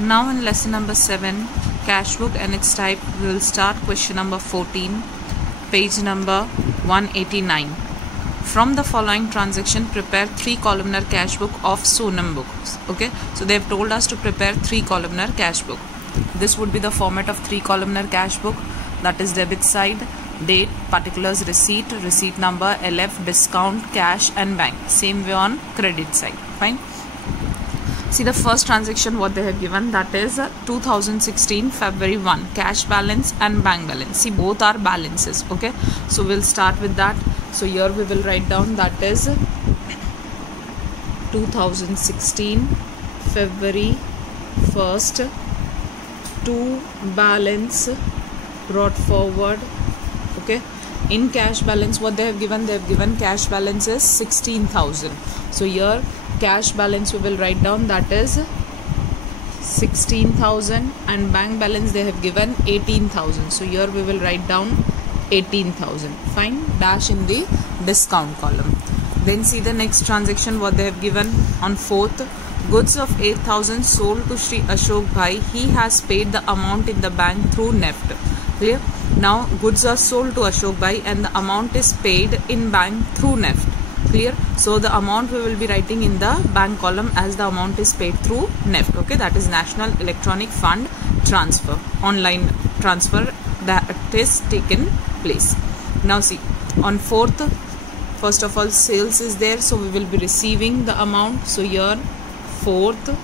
Now in lesson number 7, cash book and its type, we will start question number 14, page number 189. From the following transaction, prepare 3-columnar cash book of Sonam books. Okay, so they have told us to prepare 3-columnar cash book. This would be the format of 3-columnar cash book, that is debit side, date, particulars, receipt, receipt number, LF, discount, cash and bank. Same way on credit side. Fine. See the first transaction what they have given, that is 2016 February 1 cash balance and bank balance. See both are balances. Okay, so we'll start with that. So here we will write down that is 2016 February 1st to balance brought forward. Okay, in cash balance what they have given cash balance is 16,000. So here cash balance we will write down that is 16,000 and bank balance they have given 18,000. So here we will write down 18,000. Fine, dash in the discount column. Then see the next transaction what they have given on 4th, goods of 8,000 sold to Sri Ashok Bhai. He has paid the amount in the bank through NEFT. Clear? Now goods are sold to Ashok Bhai and the amount is paid in bank through NEFT. Clear? So the amount we will be writing in the bank column as the amount is paid through NEFT. Okay, that is National Electronic Fund Transfer, online transfer that is taken place. Now see on 4th, first of all sales is there, so we will be receiving the amount. So here 4th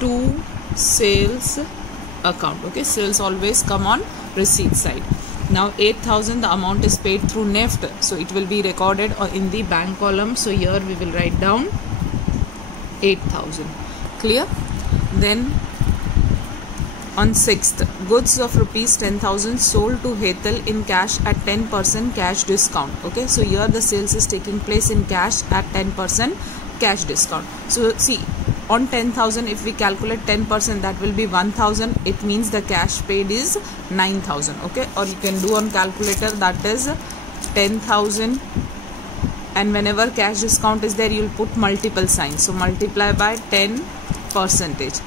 to sales account. Okay, sales always come on receipt side. Now 8,000 the amount is paid through NEFT, so it will be recorded in the bank column. So here we will write down 8,000. Clear? Then on 6th, goods of rupees 10,000 sold to Hetal in cash at 10% cash discount. Okay, so here the sales is taking place in cash at 10% cash discount. So see, on 10,000 if we calculate 10%, that will be 1,000. It means the cash paid is 9,000. Okay, or you can do on calculator, that is 10,000, and whenever cash discount is there you will put multiple signs, so multiply by 10%.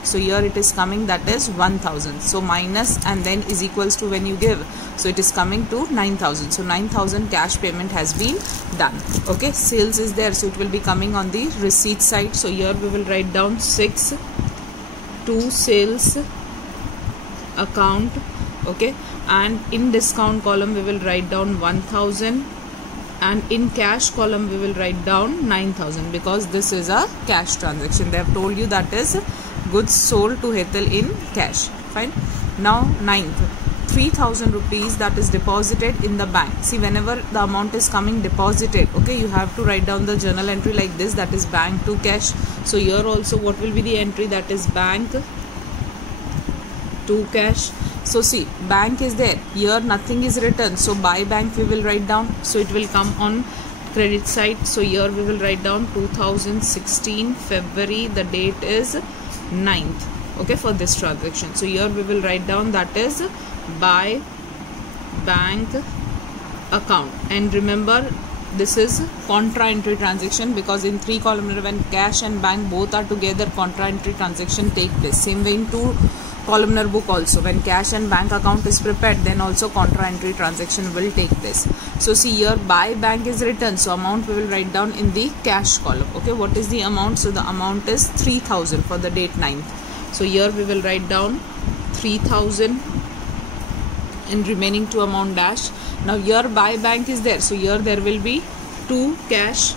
So here it is coming, that is 1,000. So minus and then is equals to when you give, so it is coming to 9,000. So 9,000 cash payment has been done. Okay, sales is there, so it will be coming on the receipt side. So here we will write down 6 to sales account. Okay, and in discount column we will write down 1,000 and in cash column we will write down 9,000 because this is a cash transaction. They have told you that is goods sold to Hetal in cash. Fine. Now 9th, 3,000 rupees that is deposited in the bank. See, whenever the amount is coming deposited, okay, you have to write down the journal entry like this, that is bank to cash. So here also what will be the entry, that is bank to cash. So see, bank is there, here nothing is written, so by bank we will write down, so it will come on credit side. So here we will write down 2016 February, the date is 9th. Okay, for this transaction. So here we will write down that is by bank account, and remember this is contra entry transaction because in 3-columnar when cash and bank both are together, contra entry transaction take place. Same way in 2-columnar book also, when cash and bank account is prepared, then also contra entry transaction will take place. So see here by bank is written, so amount we will write down in the cash column. Okay, what is the amount? So the amount is 3,000 for the date 9th. So here we will write down 3,000 and remaining to amount dash. Now here by bank is there, so here there will be to cash.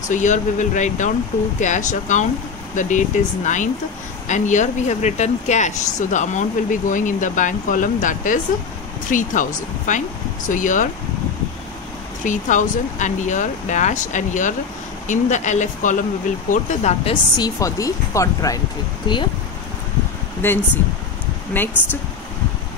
So here we will write down to cash account, the date is 9th, and here we have written cash, so the amount will be going in the bank column, that is 3,000. Fine. So here 3,000 and here dash, and here in the LF column we will put that is C for the contra entry. Clear? Then see next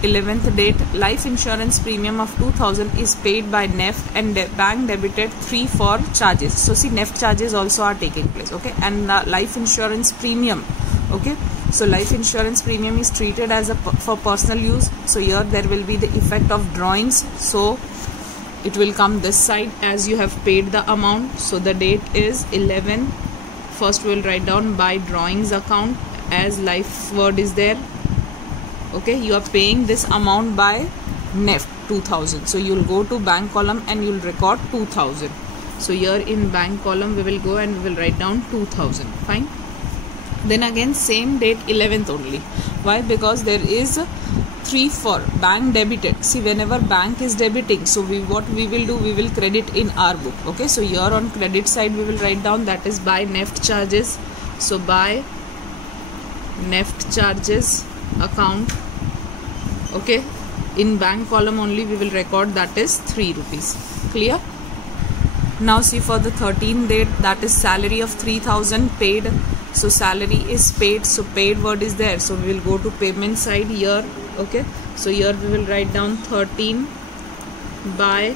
11th date, life insurance premium of 2,000 is paid by NEFT and bank debited 3 for charges. So see, NEFT charges also are taking place. Okay, and life insurance premium. Okay, so life insurance premium is treated as a for personal use. So here there will be the effect of drawings. So it will come this side as you have paid the amount. So the date is 11. First we will write down by drawings account as life word is there. Okay, you are paying this amount by NEFT 2000. So you will go to bank column and you will record 2000. So here in bank column we will go and we will write down 2000. Fine. Then again same date 11th only. Why? Because there is 3 for bank debited. See, whenever bank is debiting, so what we will do, we will credit in our book. Okay, so here on credit side we will write down that is by NEFT charges. So by NEFT charges account. Okay, in bank column only we will record that is 3 rupees. Clear? Now see for the 13th date, that is salary of 3000 paid. So salary is paid, so paid word is there, so we will go to payment side here. Okay, so here we will write down 13 by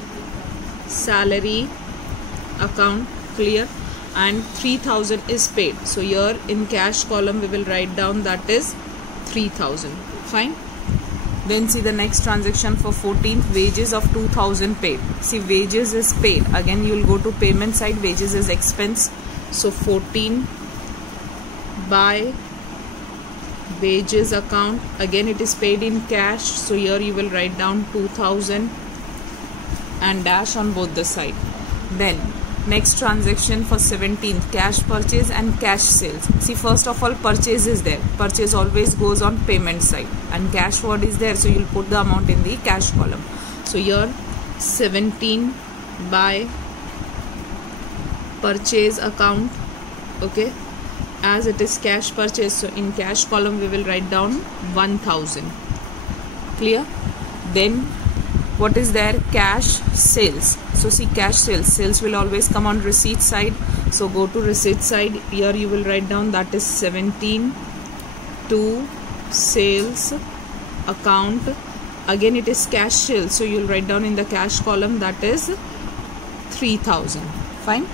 salary account. Clear? And 3000 is paid, so here in cash column we will write down that is 3000. Fine. Then see the next transaction for 14th, wages of 2000 paid. See, wages is paid. Again you will go to payment side, wages is expense. So 14 by wages account. Again it is paid in cash. So here you will write down 2000 and dash on both the side. Then next transaction for 17th, cash purchase and cash sales. See, first of all purchase is there. Purchase always goes on payment side and cash word is there, so you will put the amount in the cash column. So here 17 by purchase account. Okay, as it is cash purchase, so in cash column we will write down 1000. Clear? Then what is there? Cash sales. So see, cash sales will always come on receipt side, so go to receipt side. Here you will write down that is 17 to sales account. Again it is cash sales, so you will write down in the cash column that is 3000. Fine.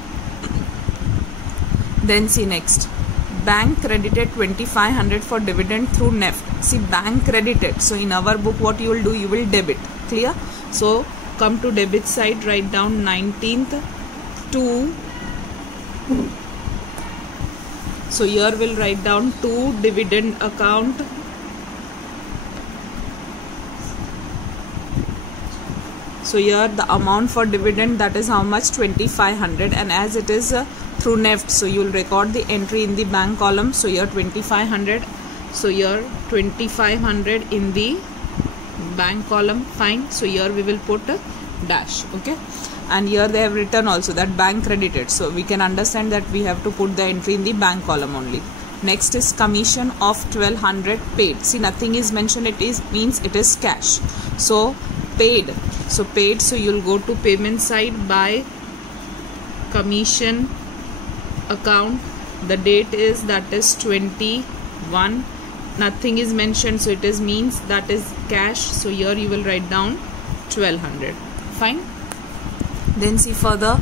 Then see next, bank credited 2500 for dividend through NEFT. See, bank credited, so in our book what you will do, you will debit. Clear? So come to debit side, write down 19th to, so here we'll write down to dividend account. So here the amount for dividend, that is how much? 2500, and as it is through NEFT, so you will record the entry in the bank column. So here 2500, so here 2500 in the bank column. Fine. So here we will put a dash. Okay, and here they have written also that bank credited, so we can understand that we have to put the entry in the bank column only. Next is commission of 1200 paid. See, nothing is mentioned, it is means it is cash. So paid, so paid, so you'll go to payment side by commission account. The date is, that is 21. Nothing is mentioned, so it is means that is cash, so here you will write down 1200. Fine. Then see further,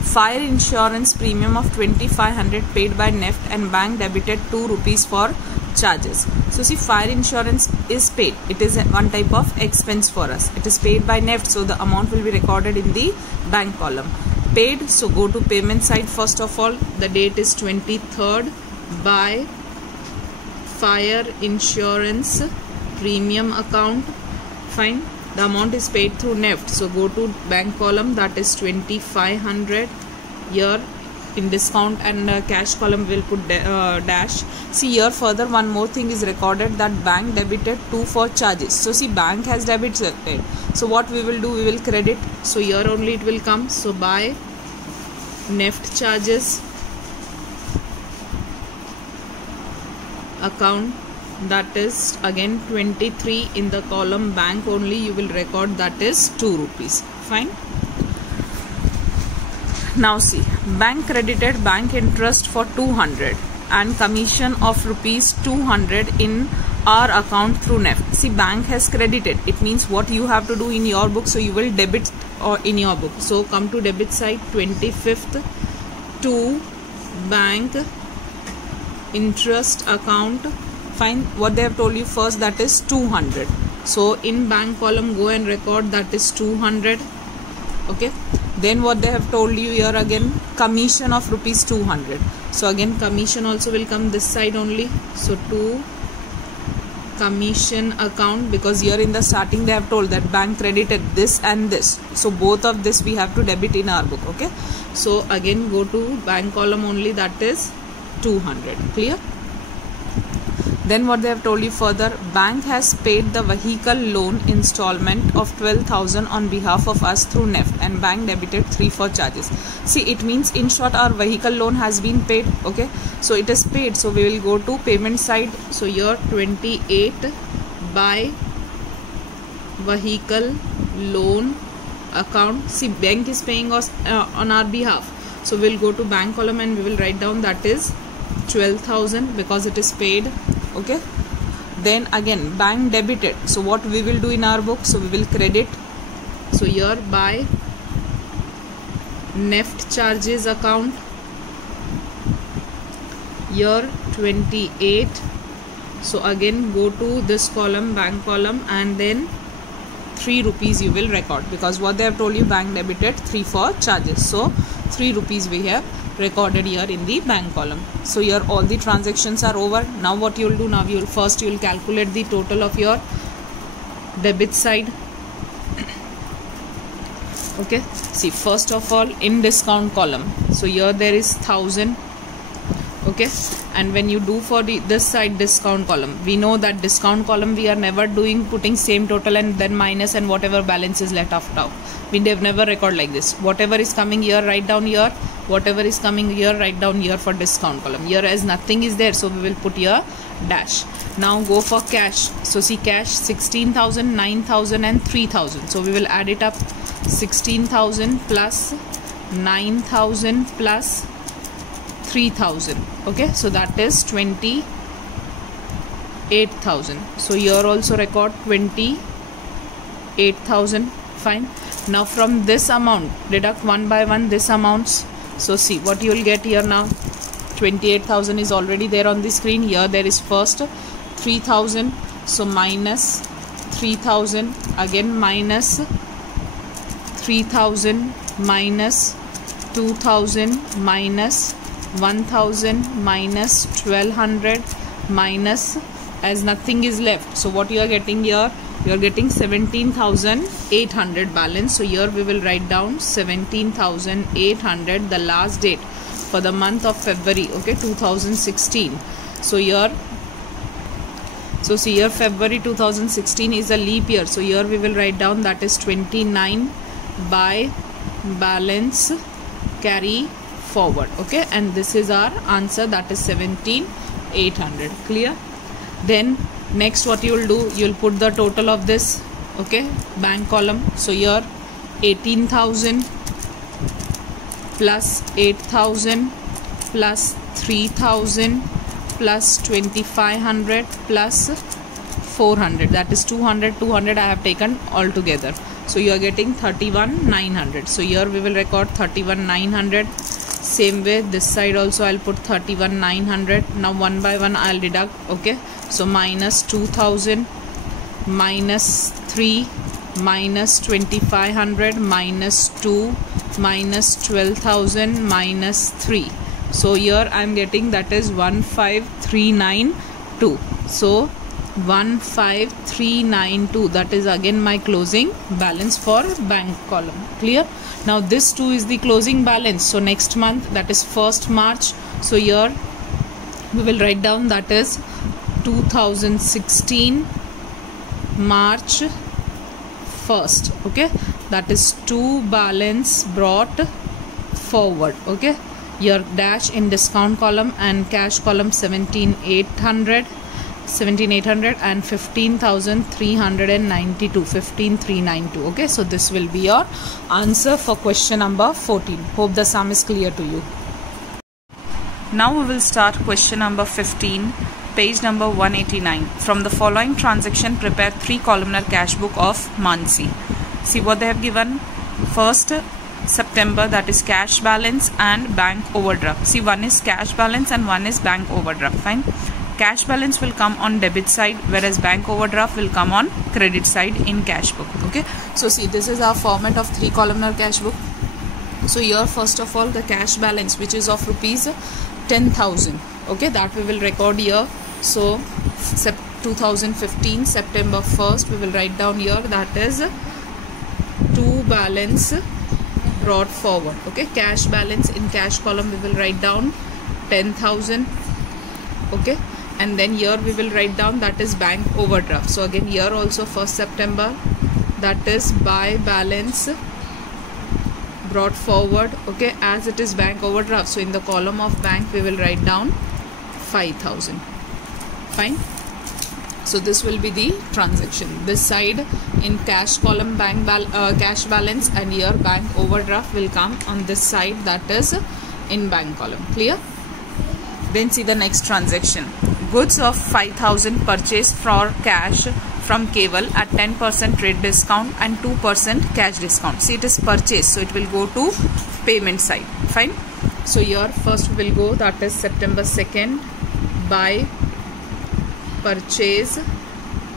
fire insurance premium of 2500 paid by NEFT and bank debited 2 rupees for charges. So see, fire insurance is paid, it is one type of expense for us, it is paid by NEFT, so the amount will be recorded in the bank column. Paid, so go to payment side. First of all, the date is 23rd by fire insurance premium account. Fine. The amount is paid through NEFT, so go to bank column, that is 2500. Here in discount and cash column we will put dash. See, here further one more thing is recorded, that bank debited 2 for charges. So see, bank has debited, so what we will do, we will credit, so here only it will come. So by NEFT charges account, that is again 23 in the column bank only, you will record that is 2 rupees. Fine. Now see, bank credited bank interest for 200 and commission of rupees 200 in our account through NEFT. See, bank has credited, it means what you have to do in your book, so you will debit or in your book. So come to debit side, 25th to bank interest account. Fine. What they have told you first, that is 200, so in bank column go and record that is 200. Okay, then what they have told you here again, commission of rupees 200, So again commission also will come this side only. So to commission account, because here in the starting they have told that bank credited this and this, so both of this we have to debit in our book. Okay, so again go to bank column only, that is 200. Clear? Then what they have told you further, bank has paid the vehicle loan installment of 12,000 on behalf of us through NEFT, and bank debited 3 for charges. See, it means in short our vehicle loan has been paid. Okay, so it is paid, so we will go to payment side. So here 28 by vehicle loan account. See, bank is paying us on our behalf, so we'll go to bank column and we will write down that is 12,000 because it is paid. Okay, then again bank debited, so what we will do in our book, so we will credit. So here by NEFT charges account, here 28. So again go to this column, bank column, and then 3 rupees you will record, because what they have told you, bank debited 3 for charges, so 3 rupees we have recorded here in the bank column. So here all the transactions are over. Now what you will do, now you will calculate the total of your debit side. Okay, see, first of all in discount column, so here there is 1000. Okay, and when you do for this side discount column, we know that discount column we are never doing putting same total and then minus and whatever balance is left after. We have never record like this. Whatever is coming here, write down here. Whatever is coming here, write down here for discount column. Here as nothing is there, so we will put here dash. Now go for cash. So see, cash 16,000, 9,000 and 3,000. So we will add it up. 16,000 plus 9,000 plus 3,000. Okay, so that is 28,000. So here also record 28,000. Fine. Now from this amount deduct one by one this amounts. So see what you will get here now. 28,000 is already there on the screen. Here there is first 3,000. So minus 3,000, again minus 3,000, minus 2,000, minus 1,000, minus 1,200, minus, as nothing is left. So what you are getting here, you are getting 17,800 balance. So here we will write down 17,800, the last date for the month of February. Okay, 2016. So here, so see here February 2016 is a leap year. So here we will write down that is 29 by balance carry forward. Okay, and this is our answer, that is 17,800. Clear? Then next what you will do, you will put the total of this. Okay, bank column. So here 18,000 plus 8,000 plus 3,000 plus 2,500 plus 400, that is 200. I have taken all together. So you are getting 31,900. So here we will record 31,900. Same way this side also I'll put 31,900. Now one by one I'll deduct. Okay, so minus 2,000, minus 3, minus 2,500, minus 2, minus 12,000, minus 3. So here I am getting that is 15,392. So 15,392, that is again my closing balance for bank column. Clear? Now this too is the closing balance. So next month, that is 1st March. So here we will write down that is 2016 March 1st. Okay, that is 2 balance brought forward. Okay, your dash in discount column and cash column 17,800 and 15,392, 15,392. Okay, so this will be your answer for question number 14. Hope the sum is clear to you. Now we will start question number 15, page number 189. From the following transaction, prepare 3 columnar cash book of Mansi. See what they have given. First September, that is cash balance and bank overdraft. See, one is cash balance and one is bank overdraft. Fine. Cash balance will come on debit side, whereas bank overdraft will come on credit side in cash book. Okay, so see, this is our format of 3 columnar cash book. So here first of all the cash balance, which is of rupees 10,000. Okay, that we will record here. So 2015 September 1st we will write down here, that is to balance brought forward. Okay, cash balance, in cash column we will write down 10,000. okay, and then here we will write down, that is bank overdraft. So again here also 1st September, that is by balance brought forward. Okay, as it is bank overdraft, so in the column of bank we will write down 5,000. Fine. So this will be the transaction. This side in cash column bank cash balance, and here bank overdraft will come on this side, that is in bank column. Clear? Then see the next transaction. Goods of 5,000 purchased for cash from Keval at 10% trade discount and 2% cash discount. See, it is purchased, so it will go to payment side. Fine. So here first we will go, that is September 2nd, by purchase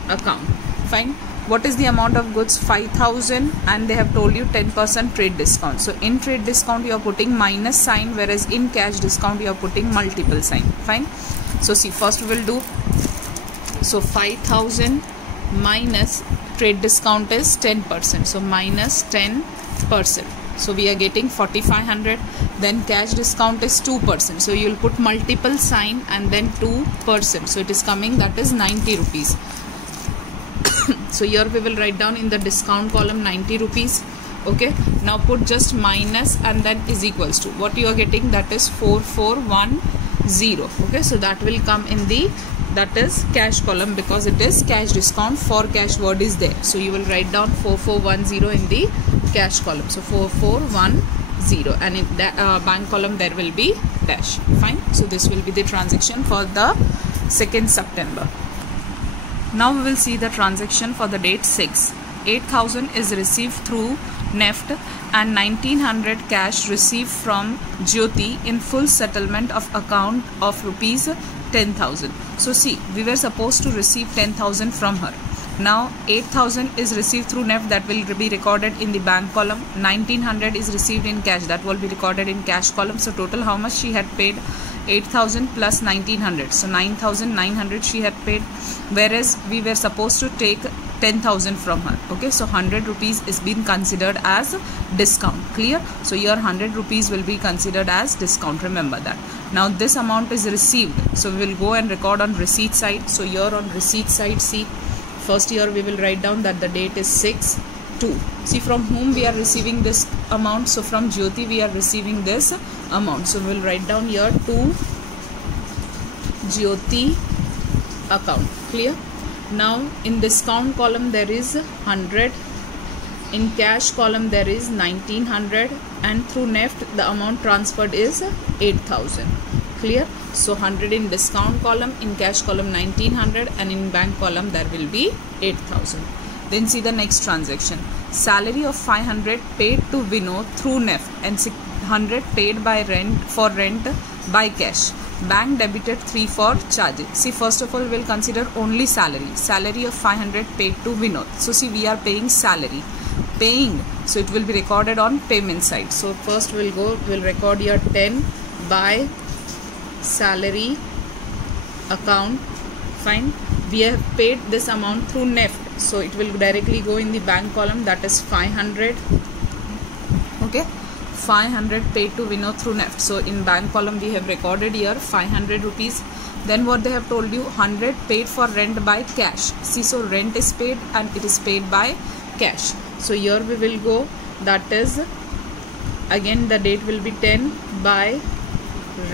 account. Fine. What is the amount of goods? 5,000, and they have told you 10% trade discount. So in trade discount you are putting minus sign, whereas in cash discount you are putting multiple sign. Fine. So see, first we will do, so 5,000 minus trade discount is 10%, so minus 10%. So we are getting 4,500. Then cash discount is 2%, so you will put multiple sign and then 2%, so it is coming, that is 90 rupees. So here we will write down in the discount column 90 rupees. Okay, now put just minus and then is equals to what you are getting, that is 4410. Okay, so that will come in the, that is cash column, because it is cash discount, for cash word is there, so you will write down 4410 in the cash column. So 4410, and in the bank column there will be dash. Fine. So this will be the transaction for the 2nd September. Now we will see the transaction for the date 6. 8,000 is received through NEFT and 1,900 cash received from Jyoti in full settlement of account of rupees 10,000. So see, we were supposed to receive 10,000 from her. Now 8,000 is received through NEFT, that will be recorded in the bank column. 1,900 is received in cash, that will be recorded in cash column. So total how much she had paid? 8,000 plus 1,900, so 9,900 she had paid, whereas we were supposed to take 10,000 from her. Okay, so 100 rupees is being considered as discount. Clear? So your 100 rupees will be considered as discount, remember that. Now this amount is received, so we will go and record on receipt side. So here on receipt side, see, first here we will write down that the date is 6/2. See, from whom we are receiving this amount? So from Jyoti we are receiving this amount, so we will write down here to Jyoti account. Clear? Now in discount column there is 100, in cash column there is 1,900, and through NEFT the amount transferred is 8,000. Clear? So 100 in discount column, in cash column 1,900, and in bank column there will be 8,000. Then see the next transaction. Salary of 500 paid to Vinod through NEFT and 600 paid by rent by cash. Bank debited 3 for charges. See, first of all we will consider only salary. Salary of 500 paid to Vinod. So see, we are paying salary. Paying, so it will be recorded on payment side. So first we will record here 10 by salary account. Fine. We have paid this amount through NEFT, so it will directly go in the bank column, that is 500. Okay, 500 paid to Vinod through NEFT. So in bank column we have recorded here 500 rupees. Then what they have told you, 100 paid for rent by cash. See, so rent is paid and it is paid by cash. So here we will go, that is again the date will be 10 by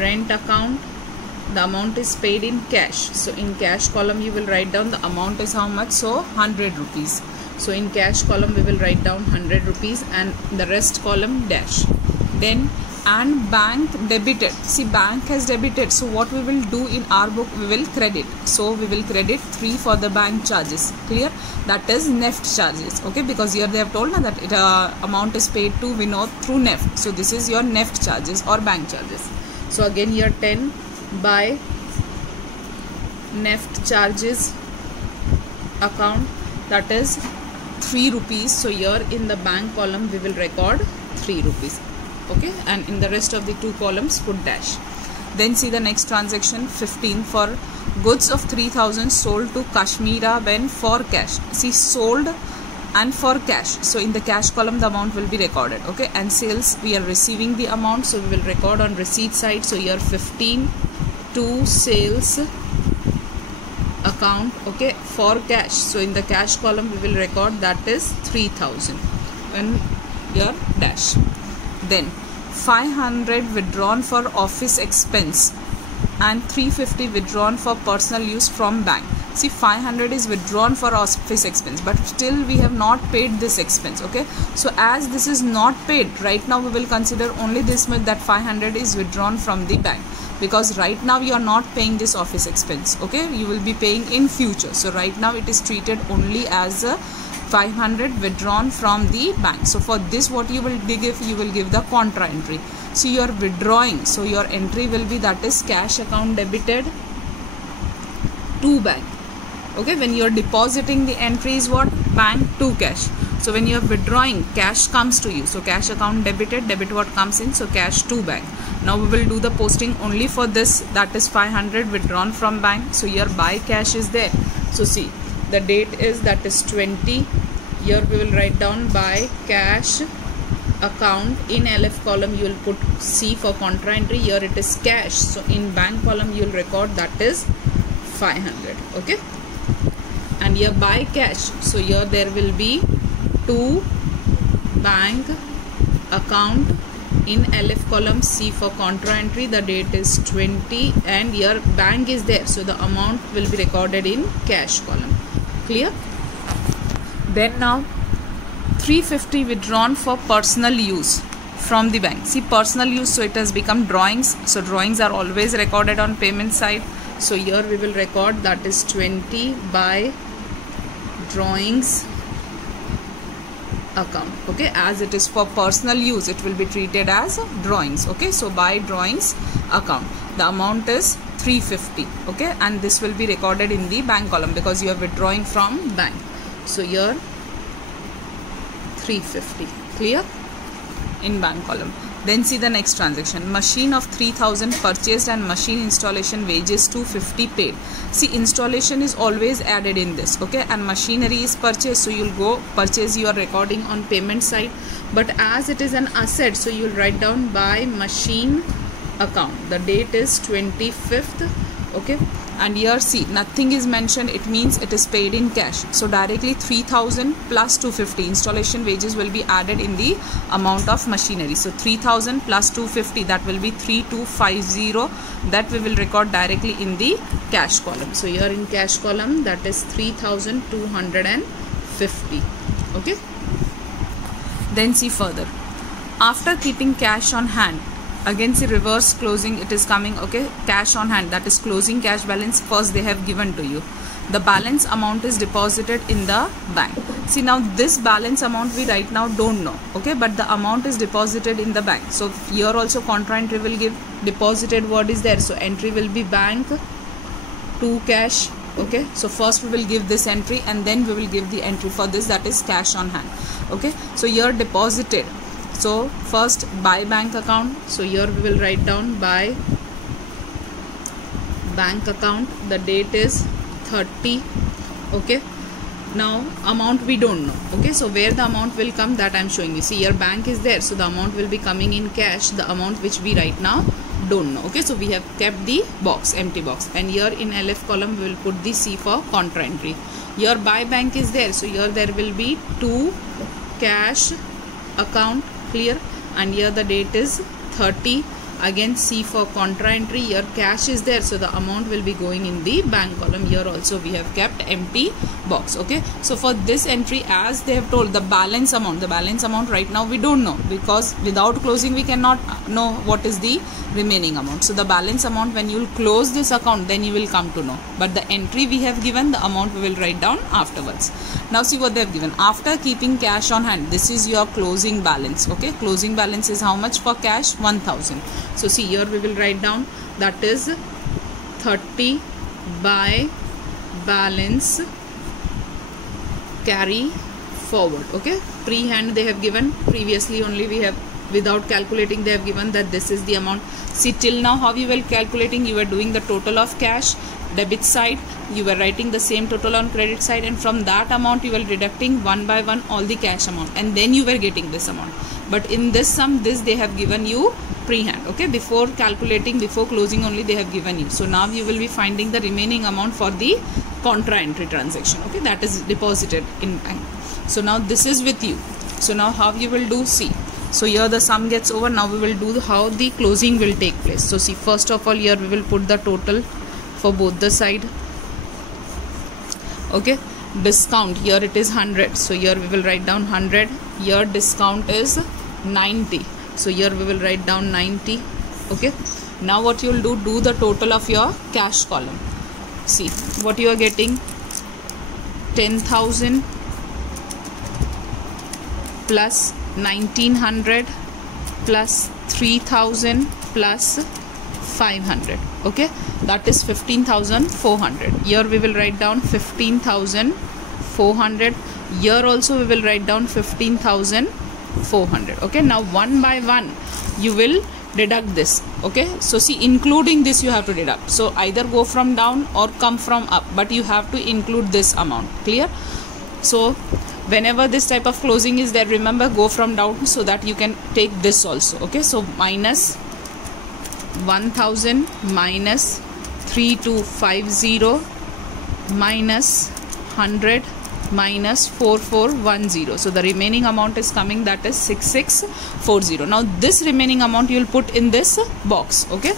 rent account. The amount is paid in cash. So in cash column you will write down the amount is how much? So 100 rupees. So in cash column we will write down 100 rupees and the rest column dash. Then and bank debited. See, bank has debited. So what we will do in our book, we will credit. So we will credit 3 for the bank charges. Clear? That is NEFT charges. Okay, because here they have told now that it, amount is paid to Vinod through NEFT. So this is your NEFT charges or bank charges. So again here 10 by NEFT charges account, that is 3 rupees. So here in the bank column we will record 3 rupees. Okay, and in the rest of the 2 columns put dash. Then see the next transaction 15 for goods of 3000 sold to Kashmira Ben for cash. See, sold and for cash, so in the cash column the amount will be recorded. Okay, and sales, we are receiving the amount, so we will record on receipt side. So here 15 to sales account, okay, for cash, so in the cash column we will record that is 3000 and your dash. Then 500 withdrawn for office expense and 350 withdrawn for personal use from bank. See, 500 is withdrawn for office expense, but still we have not paid this expense. Okay, so as this is not paid right now, we will consider only this much, that 500 is withdrawn from the bank, because right now you are not paying this office expense. Okay, you will be paying in future, so right now it is treated only as a 500 withdrawn from the bank. So for this, what you will give, you will give the contra entry. So you are withdrawing, so your entry will be, that is cash account debited to bank. Okay, when you are depositing, the entry is what? Bank to cash. So when you are withdrawing, cash comes to you, so cash account debited, debit what comes in, so cash to bank. Now we will do the posting only for this, that is 500 withdrawn from bank. So here buy cash is there, so see, the date is, that is 20. Here we will write down buy cash account. In LF column you will put C for contra entry. Here it is cash, so in bank column you will record that is 500. Okay, and here buy cash, so here there will be to bank account. In LF column C for contra entry, the date is 20 and here bank is there, so the amount will be recorded in cash column. Clear? Then now 350 withdrawn for personal use from the bank. See, personal use, so it has become drawings, so drawings are always recorded on payment side. So here we will record that is 20 by drawings account. Okay, as it is for personal use, it will be treated as drawings. Okay, so by drawings account, the amount is 350. Okay, and this will be recorded in the bank column because you are withdrawing from bank. So here 350. Clear? In bank column. Then see the next transaction. Machine of 3000 purchased and machine installation wages 250 paid. See, installation is always added in this. Okay, and machinery is purchased, so you'll go purchase, you are recording on payment side, but as it is an asset, so you'll write down by machine account. The date is 25th. Okay, and here see, nothing is mentioned, it means it is paid in cash, so directly 3000 plus 250 installation wages will be added in the amount of machinery. So 3000 plus 250, that will be 3250, that we will record directly in the cash column. So here in cash column, that is 3250. Okay, then see further, after keeping cash on hand, again see reverse closing, it is coming. Okay, cash on hand, that is closing cash balance first they have given to you. The balance amount is deposited in the bank. See, now this balance amount we right now don't know. Okay, but the amount is deposited in the bank. So here also contra entry will give deposited word is there, so entry will be bank to cash. Okay, so first we will give this entry and then we will give the entry for this, that is cash on hand. Okay, so here deposited, so first by bank account, so here we will write down by bank account, the date is 30. Okay, now amount we don't know. Okay, so where the amount will come, that I am showing you. See, here bank is there, so the amount will be coming in cash, the amount which we right now don't know. Okay, so we have kept the box, empty box, and here in LF column we will put the C for contra entry. Here by bank is there, so here there will be to cash account. Clear? And here the date is 30. Again C for contra entry, here cash is there, so the amount will be going in the bank column. Here also we have kept empty box. Okay, so for this entry, as they have told, the balance amount right now we don't know, because without closing we cannot know what is the remaining amount. So the balance amount, when you will close this account, then you will come to know, but the entry we have given, the amount we will write down afterwards. Now see what they have given. After keeping cash on hand, this is your closing balance. Okay, closing balance is how much for cash? 1000. So see, here we will write down that is 30 by balance carry forward. Okay, pre-hand they have given, previously only we have without calculating they have given that this is the amount. See, till now how you were calculating, you were doing the total of cash debit side, you were writing the same total on credit side, and from that amount you were deducting one by one all the cash amount, and then you were getting this amount. But in this sum, this they have given you pre-hand, okay, before calculating, before closing only they have given you. So now you will be finding the remaining amount for the contra entry transaction, okay, that is deposited in bank. So now this is with you. So now how you will do, see, so here the sum gets over. Now we will do how the closing will take place. So see, first of all here we will put the total for both the side, okay. Discount, here it is 100, so here we will write down 100. Here discount is 90, so here we will write down 90, okay. Now what you will do the total of your cash column. See what you are getting, 10,000 plus 1900 plus 3000 plus 500, okay, that is 15,400. Here we will write down 15,400. Here also we will write down 15,400, okay. Now one by one you will deduct this, okay. So see, including this you have to deduct, so either go from down or come from up, but you have to include this amount, clear. So whenever this type of closing is there, remember, go from down so that you can take this also, okay. So minus 1000 minus 3250 minus 100 minus 4410. So the remaining amount is coming, that is 6640. Now this remaining amount you will put in this box, okay.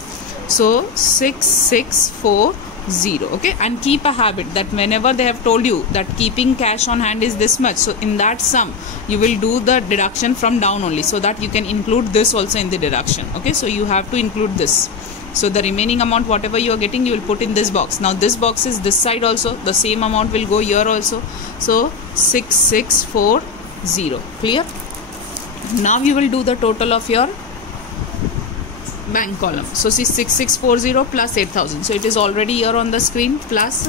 So 6640, okay, and keep a habit that whenever they have told you that keeping cash on hand is this much, so in that sum you will do the deduction from down only, so that you can include this also in the deduction, okay. So you have to include this. So the remaining amount whatever you are getting, you will put in this box. Now this box is this side also, the same amount will go here also, so 6640, clear. Now you will do the total of your bank column. So see, 6640 plus 8000, so it is already here on the screen, plus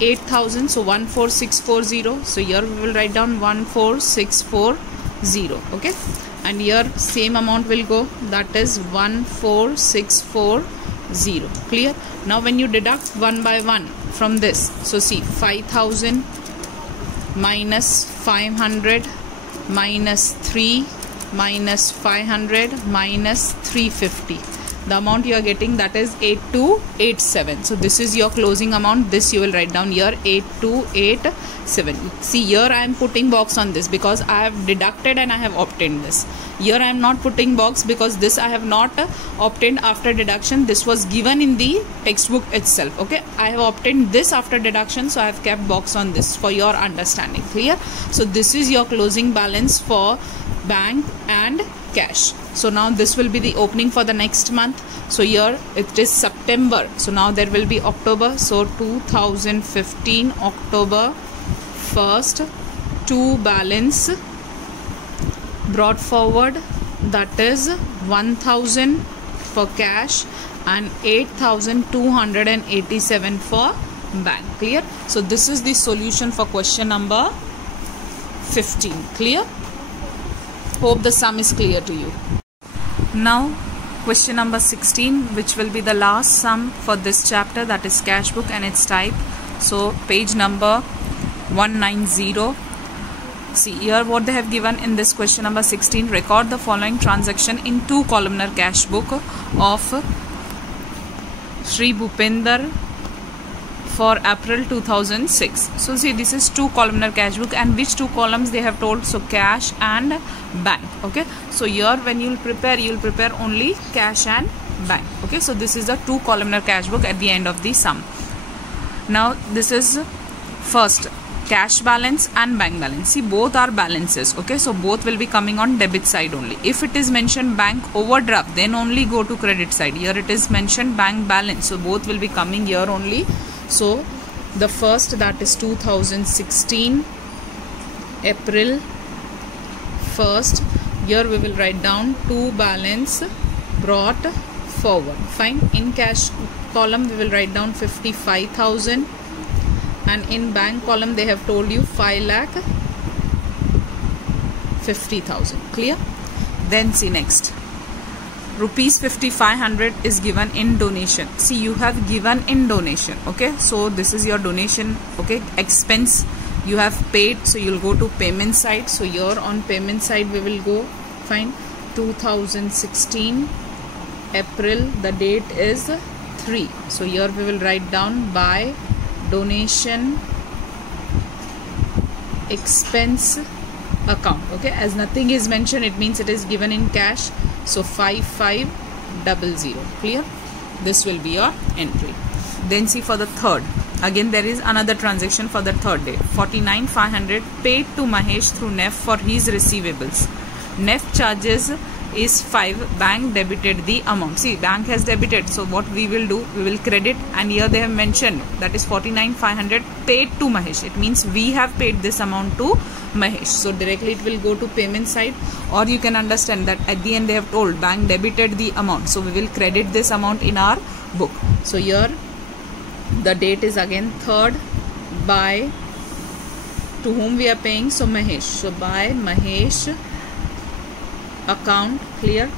8000, so 14640. So here we will write down 14640, okay, and here same amount will go, that is 14640, clear. Now when you deduct one by one from this, so see, 5000 minus 500 minus 3 minus 500 minus 350, the amount you are getting, that is 8287. So this is your closing amount. This you will write down here, 8287. See, here I am putting box on this because I have deducted and I have obtained this. Here I am not putting box because this I have not obtained after deduction. This was given in the textbook itself, okay. I have obtained this after deduction, so I have kept box on this for your understanding, clear. So this is your closing balance for bank and cash. So now this will be the opening for the next month. So here it is September, so now there will be October. So 2015 October 1st, 2 balance brought forward, that is 1000 for cash and 8287 for bank, clear. So this is the solution for question number 15, clear. Hope the sum is clear to you. Now question number 16, which will be the last sum for this chapter, that is cash book and its type. So page number 190. See here what they have given in this question number 16. Record the following transaction in 2 columnar cash book of Sri Bhupender for April 2006. So see, this is 2 columnar cash book, and which 2 columns they have told, so cash and bank, okay. So here when you will prepare only cash and bank, okay. So this is the 2 columnar cash book at the end of the sum. Now this is first cash balance and bank balance. See, both are balances, okay. So both will be coming on debit side only. If it is mentioned bank overdraft, then only go to credit side. Here it is mentioned bank balance, so both will be coming here only. So the first, that is 2016 April 1st, here we will write down 2 balance brought forward, fine. In cash column we will write down 55,000, and in bank column they have told you 5,50,000, clear. Then see next, rupees 5500 is given in donation. See, you have given in donation, okay, so this is your donation, okay, expense you have paid, so you'll go to payment side. So here on payment side we will go, fine, 2016 April, the date is 3, so here we will write down by donation expense account, okay, as nothing is mentioned, it means it is given in cash, so 5500, clear, this will be your entry. Then see for the third, again there is another transaction for the third day, 49,500 paid to Mahesh through NEF for his receivables. NEF charges is 5, bank debited the amount. See, bank has debited, so what we will do, we will credit, and here they have mentioned that is 49,500 paid to Mahesh. It means we have paid this amount to Mahesh, so directly it will go to payment side, or you can understand that at the end they have told bank debited the amount, so we will credit this amount in our book. So here the date is again 3rd, by to whom we are paying, so Mahesh, so by Mahesh account, clear.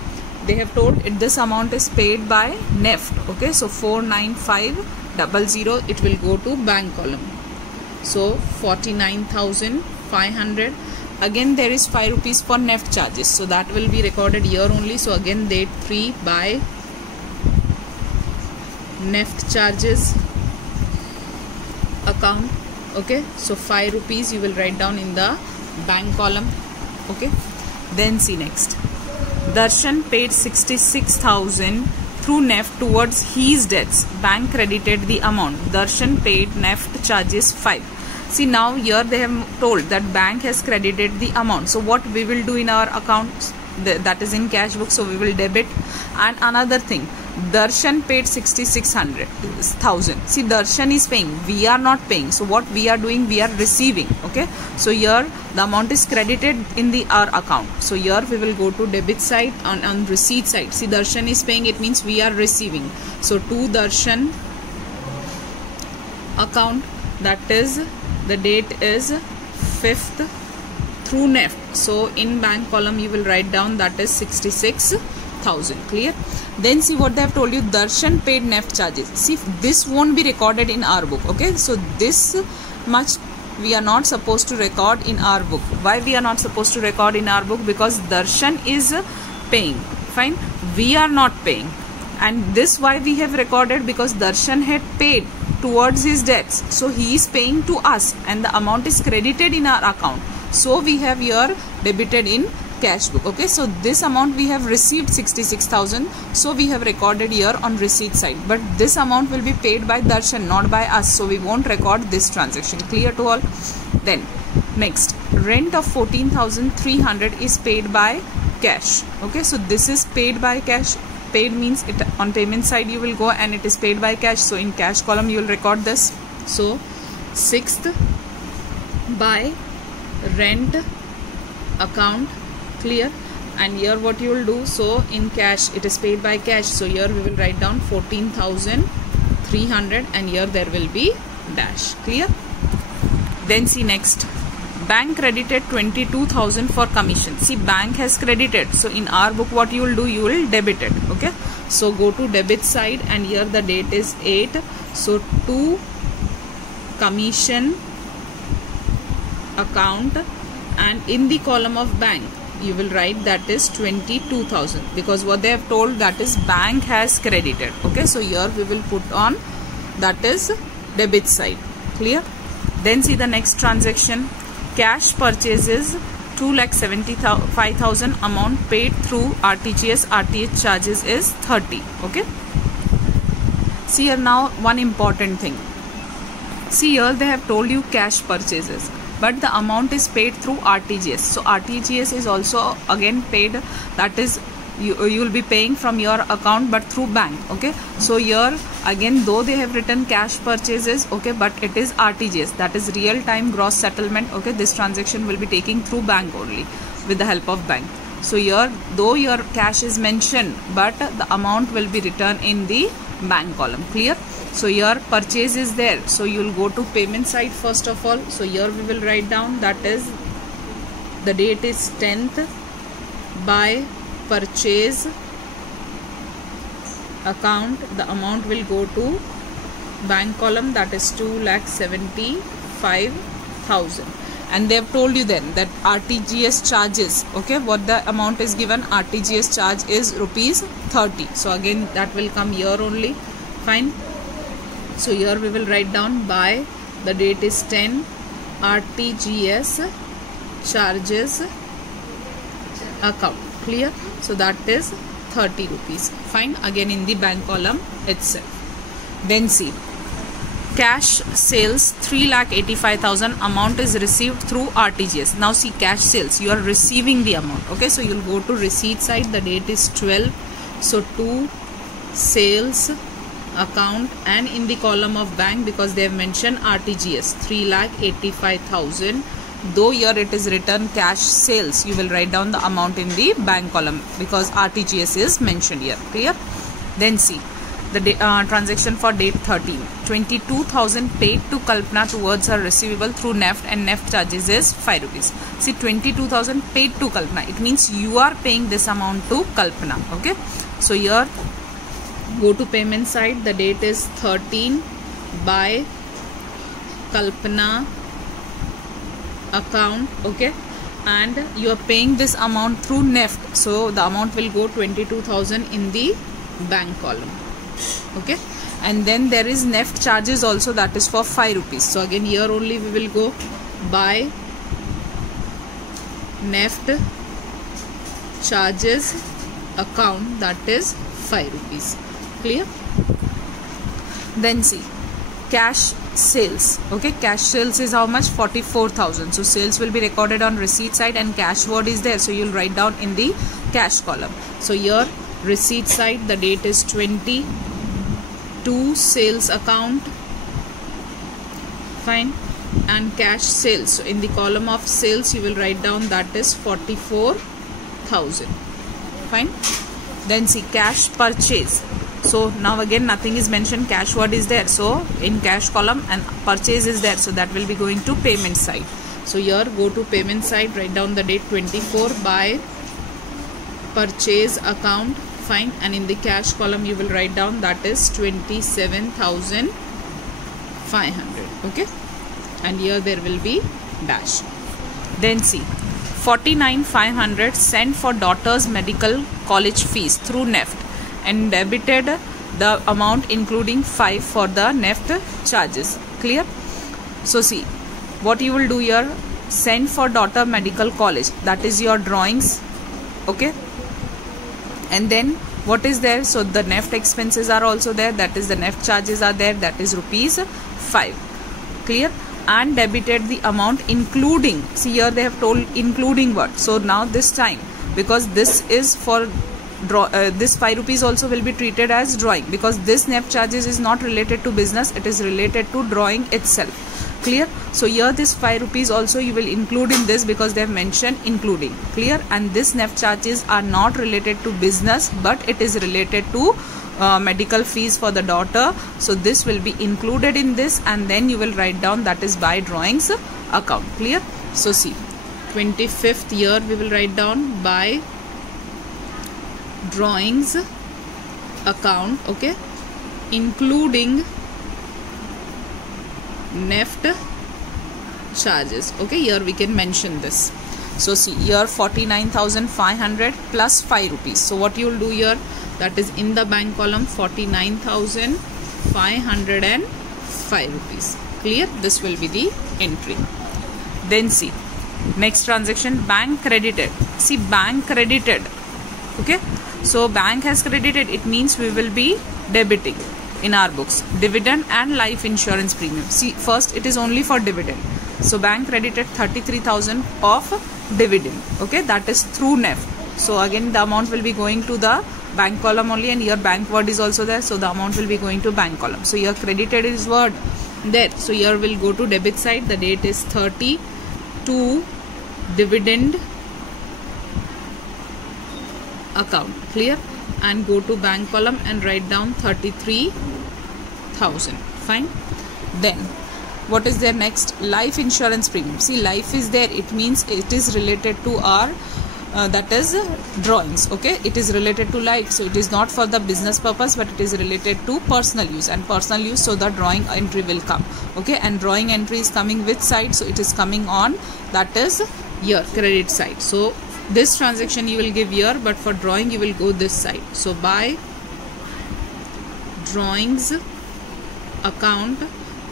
They have told it, this amount is paid by NEFT, okay, so 49500, it will go to bank column, so 49,500. Again there is 5 rupees for NEFT charges, so that will be recorded here only. So again date 3 by NEFT charges account, okay, so 5 rupees you will write down in the bank column, okay. Then see next, Darshan paid 66,000 through NEFT towards his debts. Bank credited the amount. Darshan paid NEFT charges 5. See, now here they have told that bank has credited the amount. So what we will do in our accounts, that is in cash book, so we will debit. And another thing, Darshan paid 66,000. See, Darshan is paying, we are not paying, so what we are doing, we are receiving, okay. So here the amount is credited in our account, so here we will go to debit side, on receipt side. See, Darshan is paying, it means we are receiving, so to Darshan account, that is the date is 5th through NEFT, so in bank column you will write down that is 66,000, clear. Then see what they have told you, Darshan paid NEFT charges. See, this won't be recorded in our book, okay, so this much we are not supposed to record in our book. Why we are not supposed to record in our book? Because Darshan is paying, fine, we are not paying, and this why we have recorded, because Darshan had paid towards his debts, so he is paying to us and the amount is credited in our account, so we have here debited in cash book, okay. So this amount we have received 66,000, so we have recorded here on receipt side, but this amount will be paid by Darshan, not by us, so we won't record this transaction, clear to all. Then next, rent of 14,300 is paid by cash, okay, so this is paid by cash. Paid means it on payment side you will go and it is paid by cash, so in cash column you will record this. So 6th by rent account, clear. And here what you will do, so in cash it is paid by cash, so here we will write down 14,300 and here there will be dash, clear. Then see next, bank credited 22,000 for commission. See, bank has credited, so in our book what you will do, you will debit it, okay. So go to debit side and here the date is 8, so to commission account, and in the column of bank you will write that is 22,000, because what they have told, that is bank has credited, okay. So here we will put on that is debit side, clear. Then see the next transaction, cash purchases 2,75,000, amount paid through RTGS, RTH charges is 30, okay. See here now one important thing, see here they have told you cash purchases, but the amount is paid through RTGS, so RTGS is also again paid, that is you will be paying from your account but through bank, okay. So here again, though they have written cash purchases, okay, but it is RTGS, that is real time gross settlement, okay. This transaction will be taking through bank only with the help of bank. So here though your cash is mentioned, but the amount will be written in the bank column, clear. So here purchase is there, so you will go to payment side first of all. So here we will write down that is the date is 10th by purchase account, the amount will go to bank column, that is 2,75,000. And they have told you then that RTGS charges, okay, what the amount is given, RTGS charge is rupees 30. So again that will come here only. Fine. So here we will write down by the date is 10, RTGS charges account. Clear? So that is 30 rupees. Fine. Again in the bank column itself. Then see, cash sales 3,85,000, amount is received through RTGS. Now see, cash sales, you are receiving the amount. Okay, so you will go to receipt side, the date is 12. So to sales account, and in the column of bank, because they have mentioned RTGS 3,85,000, though here it is written cash sales, you will write down the amount in the bank column because RTGS is mentioned here. Clear? Then see the transaction for date 13, 22,000 paid to Kalpana towards her receivable through NEFT, and NEFT charges is 5 rupees. See, 22,000 paid to Kalpana, it means you are paying this amount to Kalpana. Okay, so here go to payment side, the date is 13 by Kalpana account. Okay, and you are paying this amount through NEFT, so the amount will go 22,000 in the bank column. Okay, and then there is NEFT charges also, that is for 5 rupees. So again here only we will go by NEFT charges account, that is 5 rupees. Clear? Then see, cash sales. Okay, cash sales is how much? 44,000. So sales will be recorded on receipt side and cash word is there, so you will write down in the cash column. So here receipt side, the date is 20, to sales account. Fine. And cash sales, so in the column of sales you will write down that is 44,000. Fine. Then see, cash purchase. So now again nothing is mentioned, cash word is there, so in cash column, and purchase is there, so that will be going to payment side. So here go to payment side, write down the date 24 by purchase account. Fine. And in the cash column you will write down that is 27,500. Okay, and here there will be dash. Then see, 49,500 sent for daughter's medical college fees through NEFT, and debited the amount including 5 for the NEFT charges. Clear? So see, what you will do here, send for daughter medical college, that is your drawings. Okay, and then what is there? So the NEFT expenses are also there, that is the NEFT charges are there, that is rupees 5. Clear? And debited the amount including, see here they have told including what. So now this time, because this is for this 5 rupees also will be treated as drawing, because this NEFT charges is not related to business, it is related to drawing itself. Clear? So here this 5 rupees also you will include in this because they have mentioned including. Clear? And this NEFT charges are not related to business, but it is related to medical fees for the daughter, so this will be included in this, and then you will write down that is by drawings account. Clear? So see, 25th year we will write down by drawings account. Okay, including NEFT charges. Okay, here we can mention this. So see, here 49,500 plus 5 rupees. So what you will do here, that is in the bank column 49,505 rupees. Clear? This will be the entry. Then see, next transaction, bank credited. See, bank credited. Okay, so bank has credited, it means we will be debiting in our books dividend and life insurance premium. See, first it is only for dividend, so bank credited 33,000 of dividend. Okay, that is through NEFT. So again the amount will be going to the bank column only, and here bank word is also there, so the amount will be going to bank column. So here credited is word there, so here we'll go to debit side, the date is 30 to dividend account. Clear? And go to bank column and write down 33,000. Fine. Then what is there next? Life insurance premium. See, life is there, it means it is related to our that is drawings. Okay, it is related to life, so it is not for the business purpose, but it is related to personal use, and personal use, so the drawing entry will come. Okay, and drawing entry is coming which side? So it is coming on, that is year, credit side. So this transaction you will give year, but for drawing you will go this side. So by drawings account,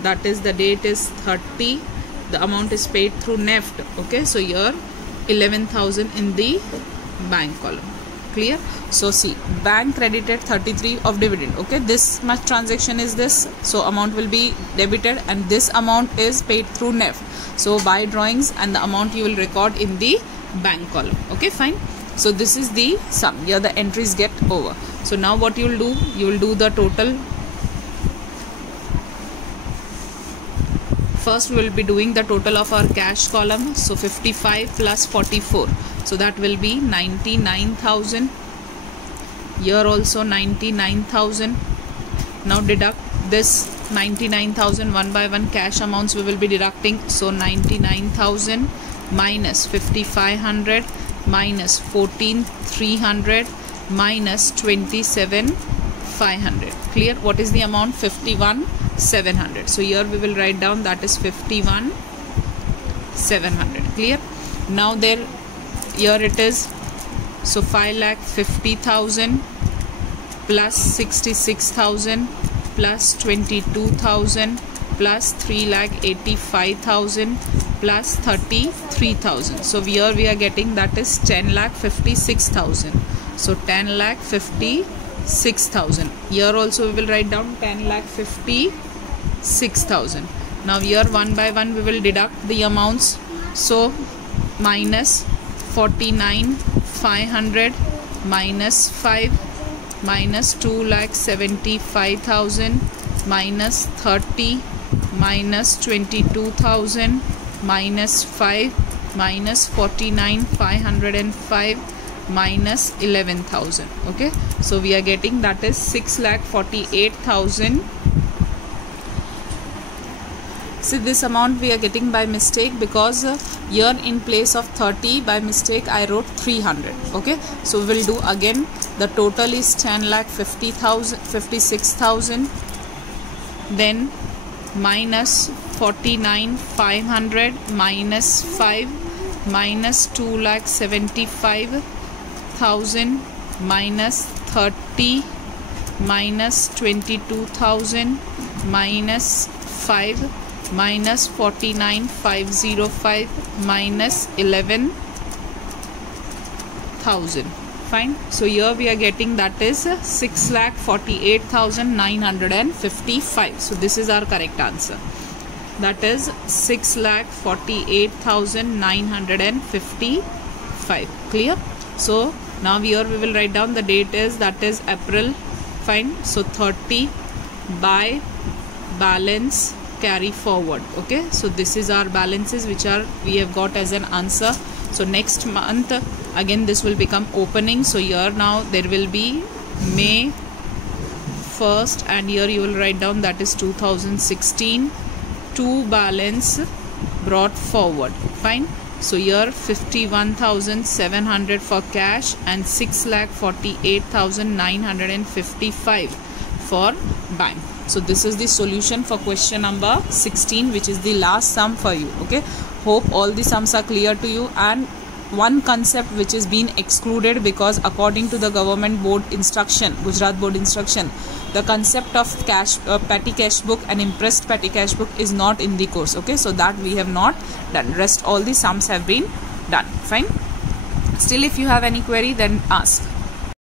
that is the date is 30, the amount is paid through NEFT. Okay, so here 11,000 in the bank column. Clear? So see, bank credited 33 of dividend. Okay, this much transaction is this, so amount will be debited, and this amount is paid through NEFT. So by drawings, and the amount you will record in the bank column. Okay, fine. So this is the sum. Here the entries get over. So now what you will do? You will do the total. First we will be doing the total of our cash column. So 55 plus 44. So that will be 99,000. Here also 99,000. Now deduct this 99,000 one by one. Cash amounts we will be deducting. So 99,000 minus 5,500 minus 14,300 minus 27,500. Clear? What is the amount? 51,700. So here we will write down, that is 51,700. Clear? Now there, here it is. So 5,50,000 plus 66,000 plus 22,000 plus 3,85,000 plus 33,000. So here we are getting, that is 10,56,000. So 10,56,000. Here also we will write down 10,56,000. Now here one by one we will deduct the amounts. So minus 49,500 minus 5 minus 2,75,000 minus 30 minus 22,000 minus 5 minus 49,505 minus 11,000. Okay, so we are getting, that is 6,48,000. See, this amount we are getting by mistake, because here in place of 30 by mistake I wrote 300. Okay, so we will do again. The total is 10,56,000. Then minus 49,500 minus 5 minus 2,75,000 minus 30 minus 22,000 minus 5 minus 49,505 minus 11,000. Fine. So here we are getting, that is 6,48,955. So this is our correct answer. That is 6,48,955. Clear? So now here we will write down the date is, that is April. Fine. So 30 by balance carry forward. Okay, so this is our balances which are we have got as an answer. So next month again this will become opening. So here now there will be May 1st, and here you will write down, that is 2016 to balance brought forward. Fine. So here 51,700 for cash and 6,48,955 for bank. So this is the solution for question number 16, which is the last sum for you. Okay, hope all the sums are clear to you. And one concept which is being excluded, because according to the government board instruction, Gujarat board instruction, the concept of cash petty cash book and impressed petty cash book is not in the course. Okay, so that we have not done. Rest all the sums have been done. Fine. Still, if you have any query, then ask.